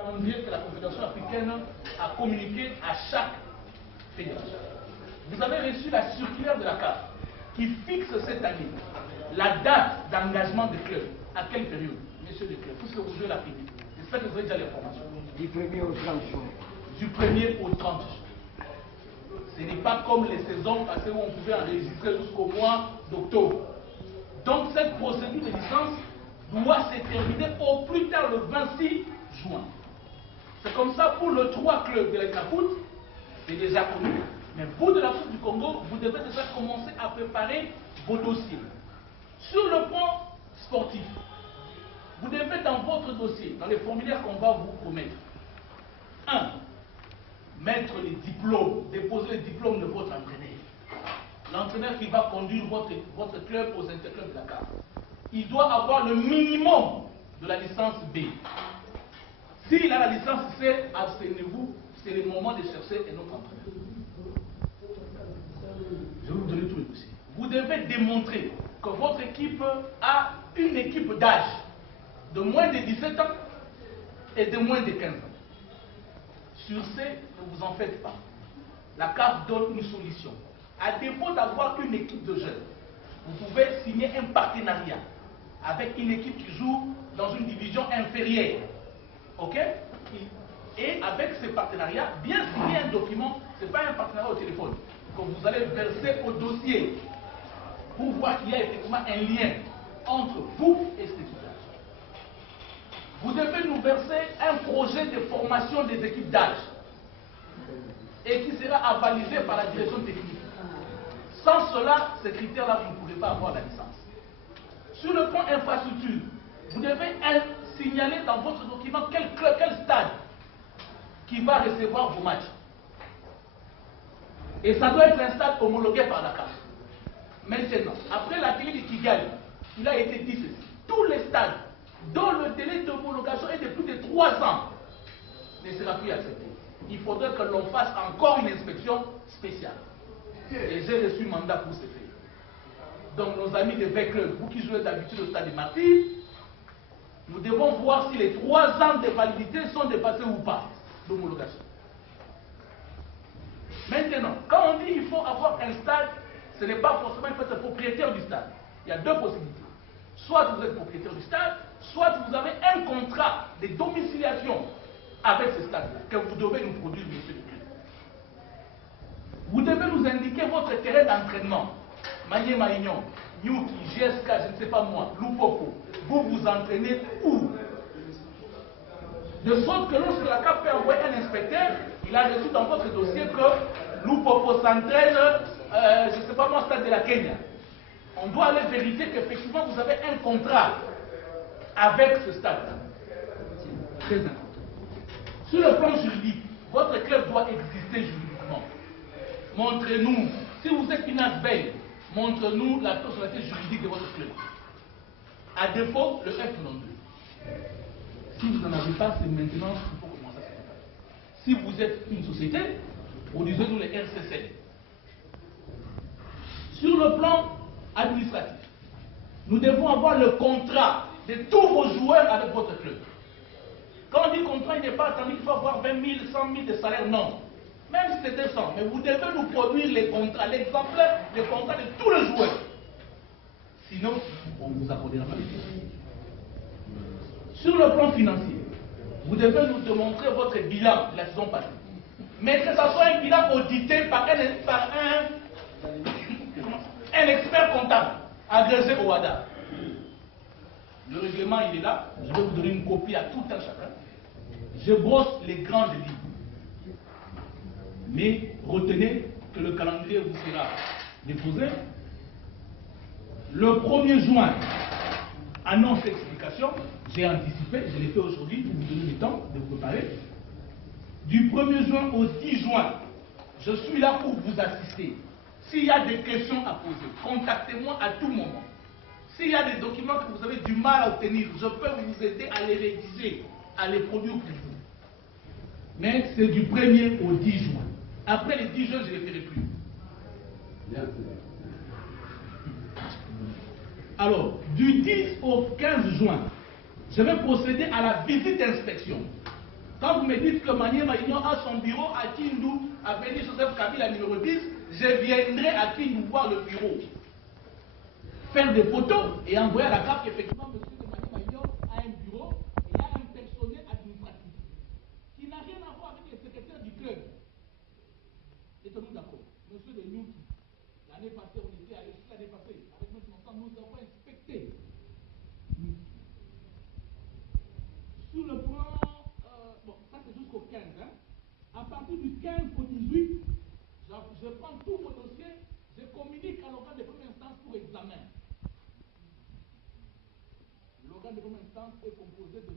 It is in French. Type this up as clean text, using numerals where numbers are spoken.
calendrier que la Confédération africaine a communiqué à chaque fédération. Vous avez reçu la circulaire de la CAF qui fixe cette année la date d'engagement des clubs. À quelle période, messieurs les clubs, puisque vous jouez la finale? J'espère que vous avez déjà l'information. Du 1er au 30 juin. Du 1er au 30 juin. Ce n'est pas comme les saisons passées où on pouvait enregistrer jusqu'au mois d'octobre. Donc cette procédure de licence doit se terminer au plus tard le 26 juin. C'est comme ça pour les 3 clubs de la foot, c'est déjà connu. Mais vous de la foot du Congo, vous devez déjà commencer à préparer vos dossiers. Sur le plan sportif, vous devez dans votre dossier, dans les formulaires qu'on va vous promettre, 1. Mettre les diplômes, déposer les diplômes de votre entraîneur. L'entraîneur qui va conduire votre club aux interclubs de la CAF. Il doit avoir le minimum de la licence B. S'il a la licence C, abstenez-vous, c'est le moment de chercher un autre entraîneur. Je vais vous donner tous les dossiers. Vous devez démontrer que votre équipe a une équipe d'âge de moins de 17 ans et de moins de 15 ans. Sur ce, ne vous en faites pas. La CAF donne une solution. À défaut d'avoir une équipe de jeunes, vous pouvez signer un partenariat avec une équipe qui joue dans une division inférieure. OK? Et avec ce partenariat, bien signer un document, ce n'est pas un partenariat au téléphone, que vous allez verser au dossier pour voir qu'il y a effectivement un lien entre vous et cette équipe. Vous devez nous verser un projet de formation des équipes d'âge et qui sera avalisé par la direction technique. Sans cela, ces critères-là, vous ne pouvez pas avoir la licence. Sur le plan infrastructure, vous devez signaler dans votre document quel stade qui va recevoir vos matchs. Et ça doit être un stade homologué par la CAF. Maintenant, après l'atelier de Kigali, il a été dit ceci. Tous les stades dont le délai d'homologation est de plus de 3 ans ne sera plus accepté. Il faudrait que l'on fasse encore une inspection spéciale. Et j'ai reçu mandat pour ce faire. Donc nos amis de V-Club, vous qui jouez d'habitude au stade de Martyrs, nous devons voir si les 3 ans de validité sont dépassés ou pas d'homologation. Maintenant, quand on dit qu'il faut avoir un stade, ce n'est pas forcément il faut être propriétaire du stade. Il y a 2 possibilités. Soit vous êtes propriétaire du stade, soit vous avez un contrat de domiciliation avec ce stade-là, que vous devez nous produire, monsieur le président. Vous devez nous indiquer votre terrain d'entraînement. Maïe Maïgnon, Nyuki, GSK, je ne sais pas moi, Lupopo, vous vous entraînez où? De sorte que lorsque la CAF peut envoyer un inspecteur, il a reçu dans votre dossier que Lupopo s'entraîne, je ne sais pas moi, au stade de la Kenya. On doit aller vérifier qu'effectivement vous avez un contrat avec ce stade-là. Très important. Sur le plan juridique, votre club doit exister juridiquement. Montrez-nous, si vous êtes une ASBEL, montrez-nous la personnalité juridique de votre club. À défaut, le F92. Si vous n'en avez pas, c'est maintenant qu'il faut commencer à se préparer. Si vous êtes une société, produisez-nous les RCC. Sur le plan administratif, nous devons avoir le contrat de tous vos joueurs avec votre club. Quand on dit contrat, il n'est pas attendu qu'il faut avoir 20 000, 100 000 de salaire, non. Même si c'était 100, mais vous devez nous produire les contrats, l'exemplaire des contrats de tous les joueurs. Sinon, on ne vous accordera pas les choses. Sur le plan financier, vous devez nous démontrer votre bilan de la saison passée. Mais que ce soit un bilan audité par un expert comptable agrégé au WADA. Le règlement, il est là. Je vais vous donner une copie à tout un chacun. Je brosse les grandes lignes. Mais retenez que le calendrier vous sera déposé. Le 1er juin, annonce explication. J'ai anticipé, je l'ai fait aujourd'hui pour vous donner le temps de vous préparer. Du 1er juin au 10 juin, je suis là pour vous assister. S'il y a des questions à poser, contactez-moi à tout moment. S'il y a des documents que vous avez du mal à obtenir, je peux vous aider à les rédiger, à les produire pour vous. Mais c'est du 1er au 10 juin. Après les 10 juin, je ne les ferai plus. Alors, du 10 au 15 juin, je vais procéder à la visite d'inspection Quand vous me dites que Maniema Union a son bureau à Kindu, à Béni Joseph Kabila numéro 10, je viendrai à Kindu voir le bureau. Faire des photos et envoyer à la carte qu'effectivement, M. de Maniema Union a un bureau et il y a un personnel administratif qui n'a rien à voir avec les secrétaires du club. Êtes-nous d'accord? Monsieur de Nyuki, l'année passée, on était allé, l'année passée, avec M. Monsan, nous avons inspecté. Sur le plan, bon, ça c'est jusqu'au 15, hein. À partir du 15 au 18, je prends tous vos dossiers, je communique à l'organe de première instance pour examen. L'organe de première instance est composé de M.